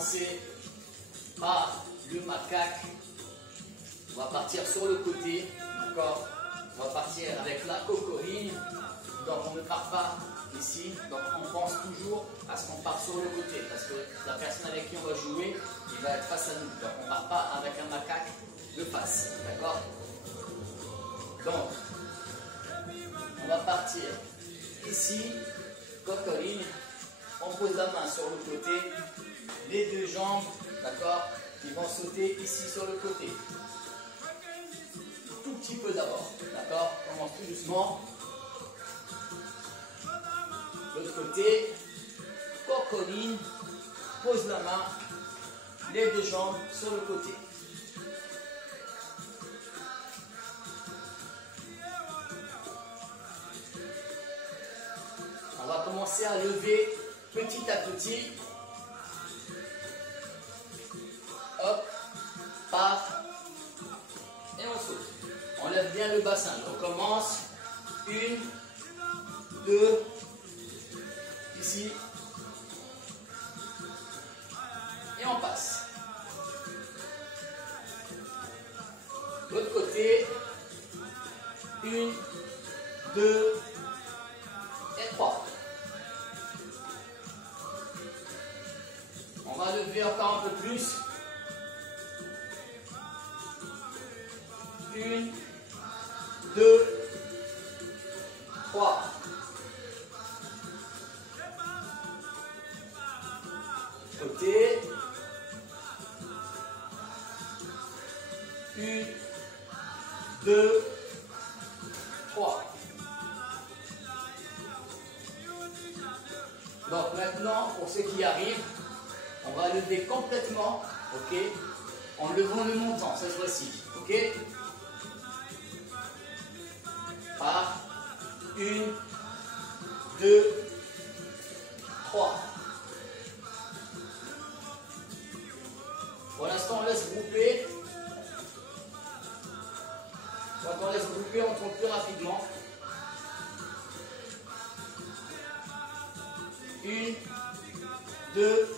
commencer par le macaque. On va partir sur le côté, d'accord? On va partir avec la cocorine. Donc on ne part pas ici, donc on pense toujours à ce qu'on part sur le côté, parce que la personne avec qui on va jouer, il va être face à nous. Donc on ne part pas avec un macaque de face, d'accord? Donc, on va partir ici, cocorine, on pose la main sur le côté, les deux jambes, d'accord, ils vont sauter ici sur le côté. Tout petit peu d'abord, d'accord, on commence tout doucement. L'autre côté, cocorine, pose la main, les deux jambes sur le côté. On va commencer à lever petit à petit. Hop, part, et on saute. On lève bien le bassin. On commence. 1, 2, ici. Et on passe. L'autre côté. 1, 2, et 3. On va lever encore un peu plus. 1, 2, 3. Côté. 1, 2, 3. Donc maintenant, pour ceux qui arrivent, on va lever complètement, ok, en levant le montant cette fois-ci, ok. Par 1, 2, 3. Pour l'instant, on laisse grouper. Quand on laisse grouper, on compte plus rapidement. 1, 2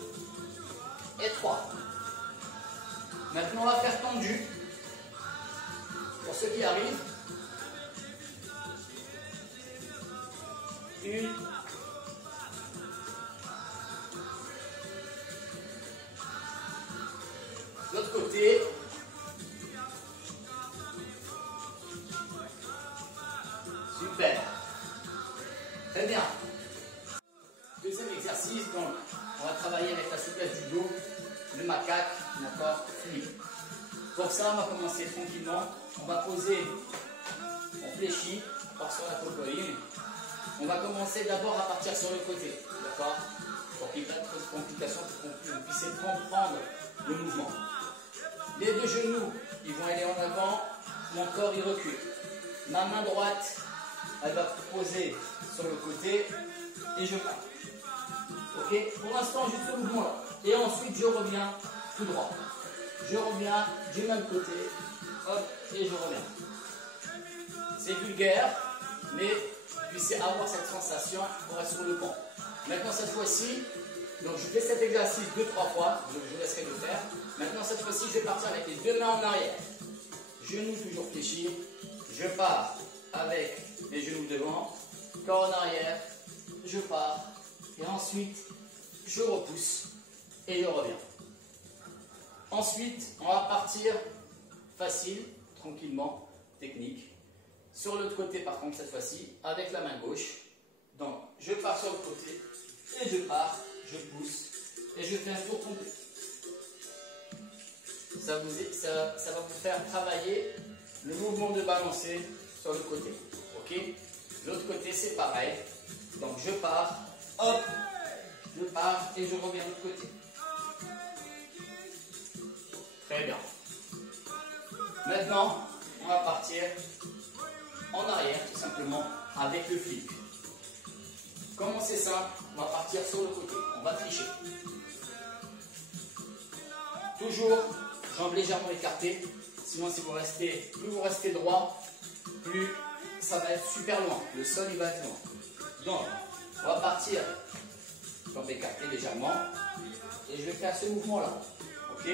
et 3. Maintenant, on va faire tendu. Pour ceux qui arrivent. 1, 2, l'autre côté. Super. Très bien. Deuxième exercice, donc on va travailler avec la souplesse du dos, le macaque, d'accord, flip. Pour ça, on va commencer tranquillement. On va poser, on fléchit, on part sur la cocorine. On va commencer d'abord à partir sur le côté, d'accord, pour qu'il n'y ait pas trop de complications, pour que vous puissiez comprendre le mouvement. Les deux genoux, ils vont aller en avant, mon corps il recule. Ma main droite, elle va poser sur le côté et je pars. Ok, pour l'instant, juste ce mouvement-là. Et ensuite, je reviens tout droit. Je reviens du même côté. Hop, et je reviens. C'est vulgaire, mais puissiez avoir cette sensation pour être sur le banc. Maintenant, cette fois-ci, donc je fais cet exercice 2-3 fois. Donc je vous laisserai le faire. Maintenant, cette fois-ci, je vais partir avec les deux mains en arrière. Genoux toujours fléchis. Je pars avec les genoux devant. Corps en arrière. Je pars. Et ensuite, je repousse et je reviens. Ensuite, on va partir facile, tranquillement, technique. Sur l'autre côté, par contre, cette fois-ci, avec la main gauche. Donc, je pars sur le côté et je pars, je pousse et je fais un tour complet. Ça va vous faire travailler le mouvement de balancer sur le côté. Ok? L'autre côté, c'est pareil. Donc, je pars. Hop, je pars et je reviens de l'autre côté. Très bien. Maintenant, on va partir en arrière, tout simplement, avec le flip. Comment c'est simple, on va partir sur le côté. On va tricher. Toujours, jambes légèrement écartées. Sinon, si vous restez, plus vous restez droit, plus ça va être super loin. Le sol, il va être loin. Donc, on va partir, jambes écartées légèrement, et je vais faire ce mouvement-là. Ok?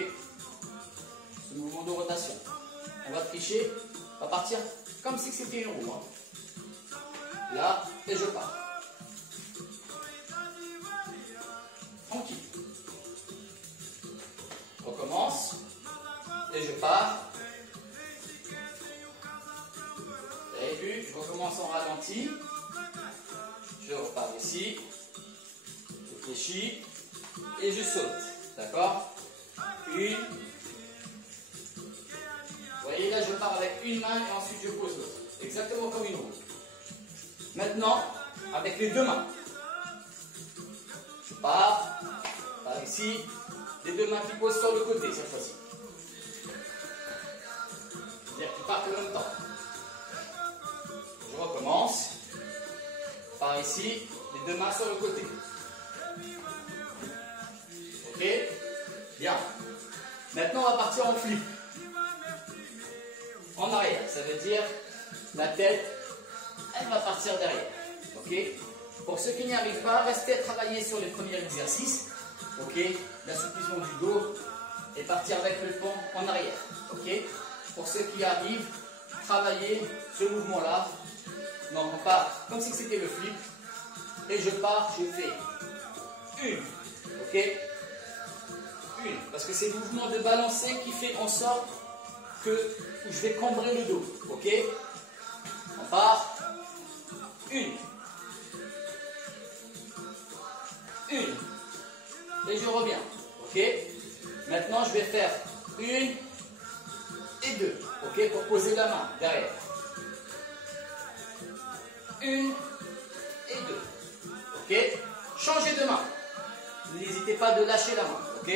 Ce mouvement de rotation. On va tricher, on va partir comme si c'était une roue. Là, et je pars. Tranquille. On recommence, et je pars. Vous avez vu, je recommence en ralenti. Je repars ici. Je fléchis, et je saute. D'accord? Une. Vous voyez, là, je pars avec une main, et ensuite je pose l'autre. Exactement comme une roue. Maintenant, avec les deux mains, je pars par ici, les deux mains qui posent sur le côté cette fois-ci. C'est-à-dire qu'ils partent en même temps. Je recommence, par ici, les deux mains sur le côté. Ok? Bien. Maintenant, on va partir en flip. En arrière, ça veut dire la tête, elle va partir derrière. Ok? Pour ceux qui n'y arrivent pas, restez à travailler sur les premiers exercices. Ok? L'assouplissement du dos et partir avec le pont en arrière. Ok? Pour ceux qui arrivent, travaillez ce mouvement-là. Non, on part comme si c'était le flip. Et je pars, je fais une. Ok? Une. Parce que c'est le mouvement de balancer qui fait en sorte que je vais cambrer le dos. Ok? On part. Une. Une. Et je reviens. Ok? Maintenant, je vais faire une et deux. Ok? Pour poser la main derrière. Une et deux. Ok? Changez de main. N'hésitez pas de lâcher la main. Ok?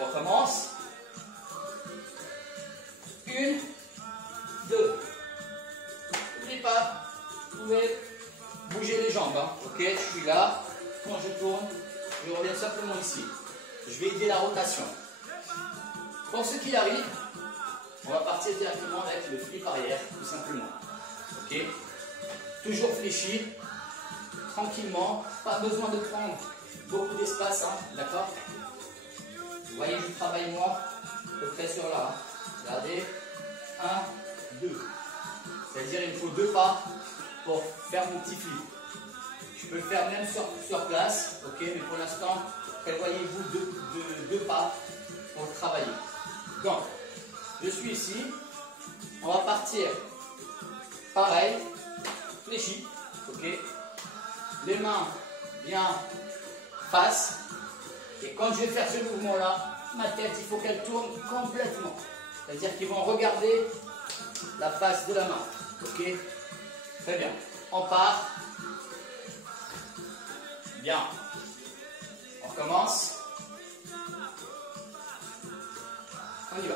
On recommence. Une, deux. N'oubliez pas, vous pouvez bouger les jambes. Hein. Ok, je suis là. Quand je tourne, je reviens simplement ici. Je vais aider la rotation. Pour ceux qui arrivent, on va partir directement avec le flip arrière, tout simplement. Ok? Toujours fléchi, tranquillement. Pas besoin de prendre beaucoup d'espace, hein, d'accord? Vous voyez, je travaille moi, à peu près sur là. Hein. Regardez. 1, 2. C'est-à-dire il me faut 2 pas pour faire mon petit flip. Je peux le faire même sur place, ok, mais pour l'instant, prévoyez-vous 2 pas pour le travailler. Donc, je suis ici. On va partir pareil, fléchi, ok. Les mains bien face. Et quand je vais faire ce mouvement-là, ma tête, il faut qu'elle tourne complètement. C'est-à-dire qu'ils vont regarder la face de la main. Ok? Très bien. On part. Bien. On recommence. On y va.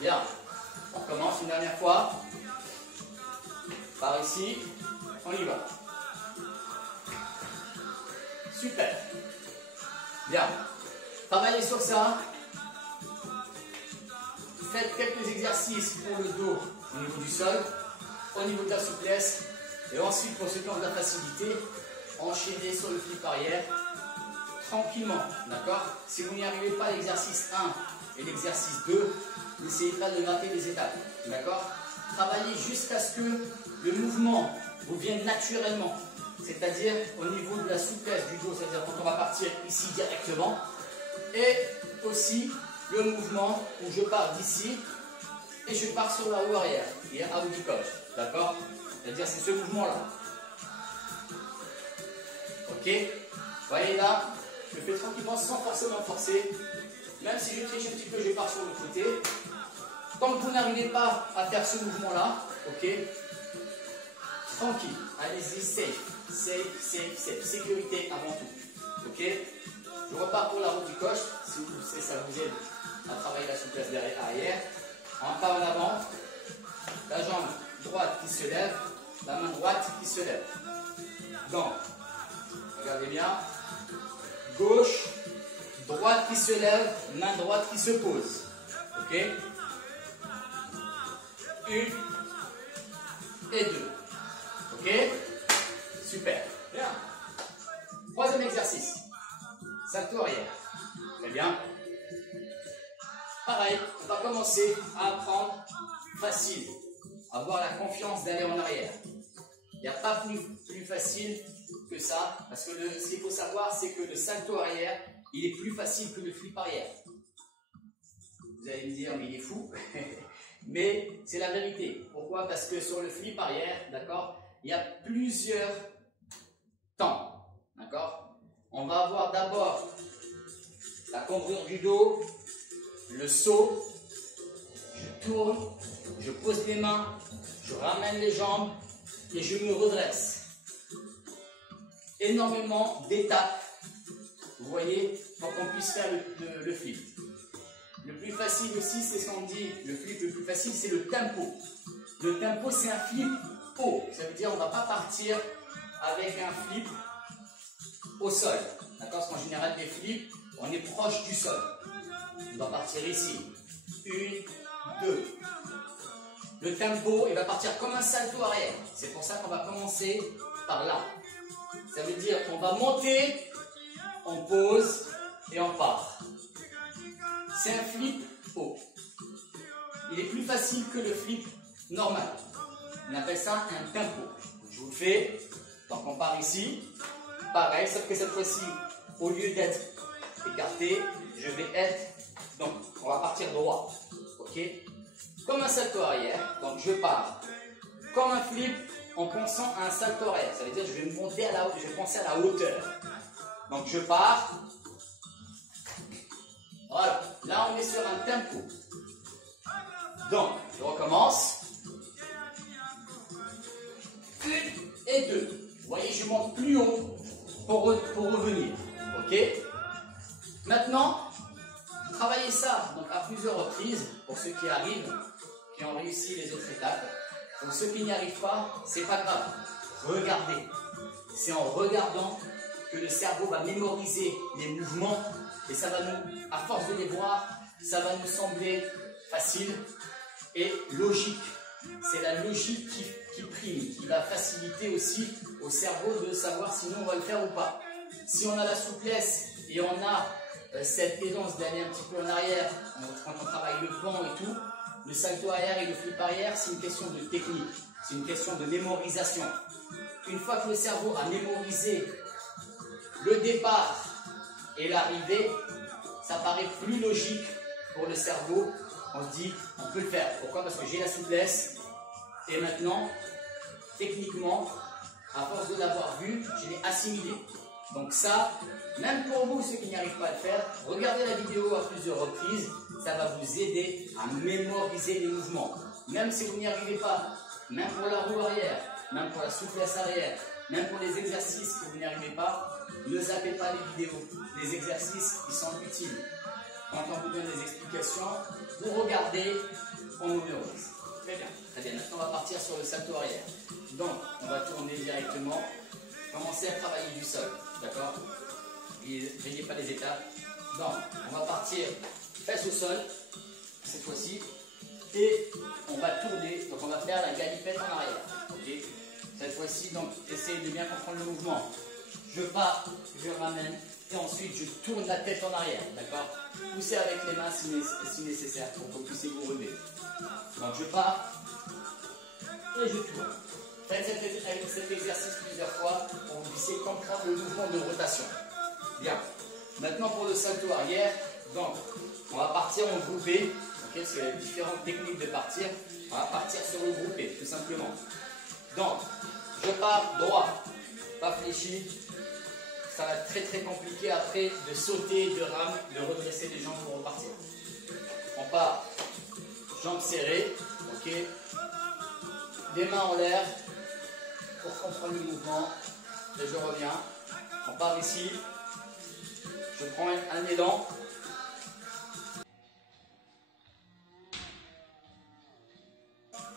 Bien. On recommence une dernière fois. Par ici. On y va. Super. Bien. Travaillez sur ça. Faites quelques exercices pour le dos au niveau du sol, au niveau de la souplesse. Et ensuite, pour ceux qui ont de la facilité, enchaînez sur le flip arrière tranquillement. D'accord? Si vous n'y arrivez pas à l'exercice 1 et l'exercice 2, n'essayez pas de gratter les étapes. D'accord? Travaillez jusqu'à ce que le mouvement vous vienne naturellement. C'est-à-dire au niveau de la souplesse du dos, c'est-à-dire quand on va partir ici directement. Et aussi le mouvement où je pars d'ici et je pars sur la roue arrière, qui est out du coach. D'accord? C'est-à-dire c'est ce mouvement-là. Ok? Vous voyez là, je fais tranquillement sans forcément forcer. Même si je triche un petit peu, je pars sur le côté. Tant que vous n'arrivez pas à faire ce mouvement-là, ok? Tranquille. Allez-y, safe. Safe, safe, safe. Sécurité avant tout. Ok? Je repars pour la roue du coche. Si vous savez, ça vous aide à travailler la souplesse derrière, arrière. Un pas en avant. La jambe droite qui se lève. La main droite qui se lève. Donc, regardez bien. Gauche, droite qui se lève, main droite qui se pose. Ok? Une et deux. Ok? Super. Bien. Troisième exercice. salto arrière. Très bien. Pareil, on va commencer à apprendre facile, avoir la confiance d'aller en arrière. Il n'y a pas plus facile que ça, parce que ce qu'il faut savoir, c'est que le salto arrière, il est plus facile que le flip arrière. Vous allez me dire, mais il est fou. Mais c'est la vérité. Pourquoi? Parce que sur le flip arrière, d'accord, il y a plusieurs temps. D'accord? On va avoir d'abord la cambrure du dos, le saut, je tourne, je pose les mains, je ramène les jambes et je me redresse. Énormément d'étapes, vous voyez, pour qu'on puisse faire le flip. Le plus facile aussi, c'est ce qu'on dit, le flip le plus facile, c'est le tempo. Le tempo, c'est un flip haut. Ça veut dire on ne va pas partir avec un flip au sol. D'accord? Parce qu'en général, des flips, on est proche du sol. On va partir ici. 1, 2. Le tempo, il va partir comme un salto arrière. C'est pour ça qu'on va commencer par là. Ça veut dire qu'on va monter, on pose et on part. C'est un flip haut. Il est plus facile que le flip normal. On appelle ça un tempo. Je vous le fais. Donc on part ici. Pareil, sauf que cette fois-ci, au lieu d'être écarté, je vais être... Donc, on va partir droit. Ok? Comme un salto arrière. Donc je pars comme un flip en pensant à un salto arrière. Ça veut dire que je vais monter à la hauteur. Je vais penser à la hauteur. Donc je pars. Voilà, là on est sur un tempo. Donc, je recommence. 1 et 2. Vous voyez, je monte plus haut pour revenir. Ok? Maintenant, travaillez ça donc à plusieurs reprises pour ceux qui arrivent, qui ont réussi les autres étapes. Pour ceux qui n'y arrivent pas, c'est pas grave. Regardez. C'est en regardant que le cerveau va mémoriser les mouvements. Et ça va nous, à force de les voir, ça va nous sembler facile et logique. C'est la logique qui prime, qui va faciliter aussi au cerveau de savoir si nous on va le faire ou pas. Si on a la souplesse et on a cette aisance d'aller un petit peu en arrière, quand on travaille le pan et tout, le salto arrière et le flip arrière, c'est une question de technique, c'est une question de mémorisation. Une fois que le cerveau a mémorisé le départ et l'arrivée, ça paraît plus logique pour le cerveau. On se dit, on peut le faire. Pourquoi? Parce que j'ai la souplesse. Et maintenant, techniquement, à force de l'avoir vu, je l'ai assimilé. Donc ça, même pour vous, ceux qui n'y arrivent pas à le faire, regardez la vidéo à plusieurs reprises. Ça va vous aider à mémoriser les mouvements. Même si vous n'y arrivez pas, même pour la roue arrière, même pour la souplesse arrière, même pour les exercices que vous n'y arrivez pas, ne zappez pas les vidéos, les exercices qui sont utiles. Quand on vous donne des explications, vous regardez, on mémorise. Très bien, très bien. Maintenant, on va partir sur le salto arrière. Donc, on va tourner directement, commencer à travailler du sol, d'accord? Ne veillez pas les étapes. Donc, on va partir fesses au sol, cette fois-ci, et on va tourner, donc on va faire la galipette en arrière. Okay? Cette fois-ci, donc, essayez de bien comprendre le mouvement. Je pars, je ramène, et ensuite je tourne la tête en arrière, d'accord? Poussez avec les mains si nécessaire pour que vous puissiez vous relever. Donc je pars et je tourne. Faites cet exercice plusieurs fois pour que vous puissiez comprendre le mouvement de rotation. Bien. Maintenant pour le salto arrière, donc on va partir en groupé, okay, parce qu'il y a différentes techniques de partir. On va partir sur le groupé, tout simplement. Donc, je pars droit, pas fléchi. Ça va être très très compliqué après de sauter, de redresser les jambes pour repartir. On part, jambes serrées, ok. Les mains en l'air pour comprendre le mouvement. Et je reviens. On part ici. Je prends un élan.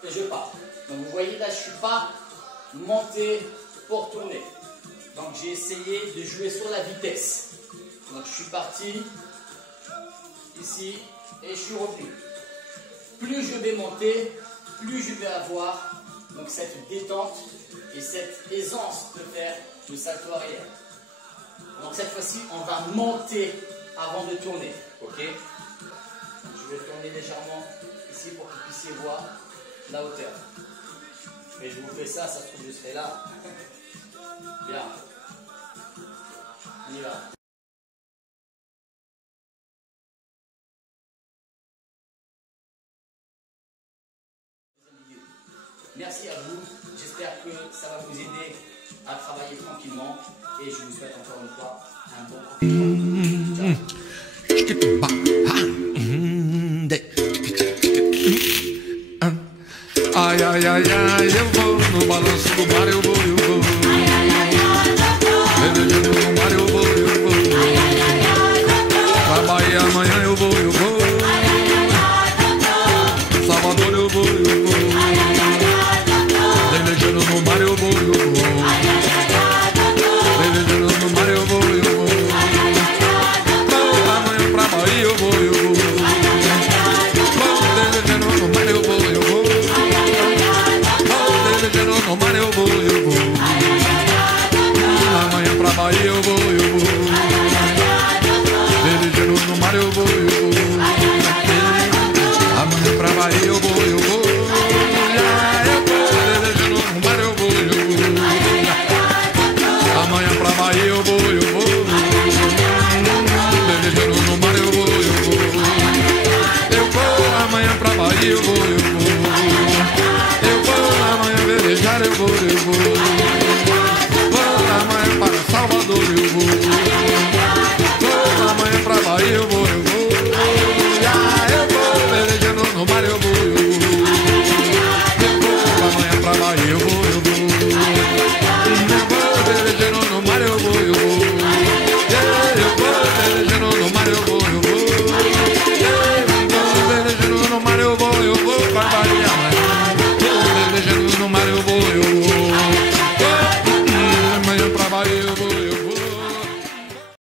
Et je pars. Donc vous voyez là, je ne suis pas monté pour tourner. Donc j'ai essayé de jouer sur la vitesse. Donc je suis parti ici et je suis revenu. Plus je vais monter, plus je vais avoir donc cette détente et cette aisance de faire le salto arrière. Donc cette fois-ci, on va monter avant de tourner. Ok? Je vais tourner légèrement ici pour que vous puissiez voir la hauteur. Mais je vous fais ça, ça se trouve je serai là. Bien. On y va. Merci à vous. J'espère que ça va vous aider à travailler tranquillement. Et je vous souhaite encore une fois un bon cours. Ai, ai, ai, ai, eu vou no balanço do mar, eu vou. Ai, ai, ai, ai, Bebendo no mar, eu vou. ai, ai, ai, ai, Pra Bahia amanhã eu vou. ai, ai, ai, Salvador eu vou. ai, ai, ai, Velejando no mar eu vou. ai, ai, ai, Velejando no mar eu vou. Amanhã pra Bahia eu vou. Velejando no mar eu vou. Velejando no mar eu vou. Amanhã pra Bahia eu vou. Velejando no mar eu vou. Amanhã pra Bahia eu vou. Velejando no mar eu vou. Amanhã pra Bahia eu vou. Velejando no mar eu vou. Amanhã pra Bahia eu vou. Amanhã velejar eu vou. Amanhã para Salvador eu vou. Amanhã pra Bahia eu vou. Velejando no mar eu vou. Amanhã pra Bahia eu vou. Velejando no mar eu vou. Velejando no mar eu vou. Velejando no mar eu vou. Pra Bahia amanhã. Velejando no mar eu vou.